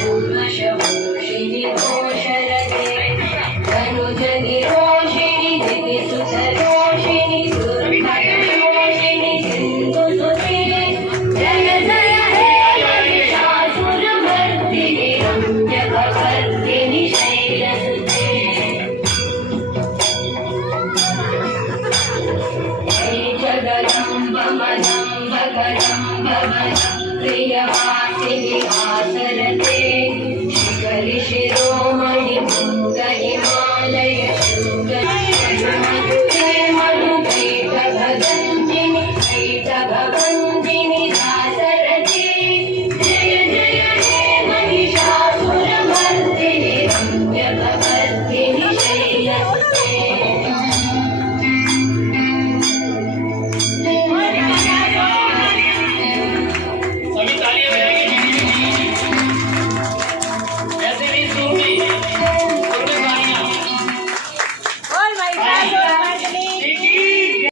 पूर्णशमोषिणि घोषरते धनुजनिरोषिणि दिविसुतरोषिणि दुर्मदयोषिणि सिन्धुसुते जय जय हे महिषासुरमर्दिनि रम्यकपर्दिनि शैलसुते हे जगदम्ब मदम्ब कदम्ब वदं प्रियवासिनि आसरते शिखरि शिरो